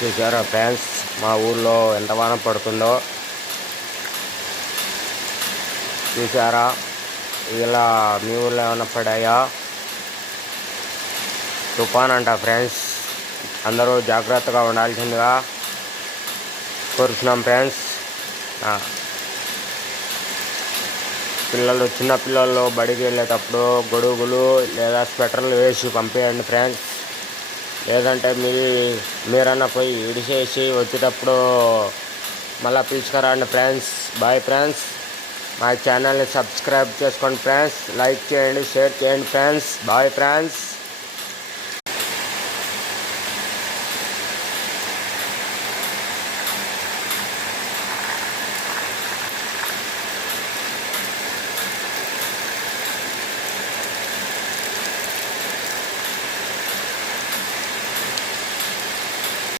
చూసారా ఫ్రెండ్స్, మా ఊళ్ళో ఎంత వాన పడుతుందో చూసారా. ఇలా మీ ఊళ్ళో ఏమైనా పడాయా? తుఫాన్ అంట ఫ్రెండ్స్, అందరూ జాగ్రత్తగా ఉండాల్సిందిగా కోరుతున్నాం ఫ్రెండ్స్. చిన్న పిల్లలు బడికి వెళ్ళేటప్పుడు గొడుగులు లేదా స్వెటర్లు వేసి పంపేయండి ఫ్రెండ్స్. లేదంటే మీరన్నా పోయి ఇడిసేసి వచ్చేటప్పుడు మళ్ళీ పిలుచుకురండి ఫ్రెండ్స్. Bye friends. మా ఛానల్ని సబ్స్క్రైబ్ చేసుకోండి ఫ్రెండ్స్. లైక్ చేయండి, షేర్ చేయండి ఫ్రెండ్స్. Bye friends.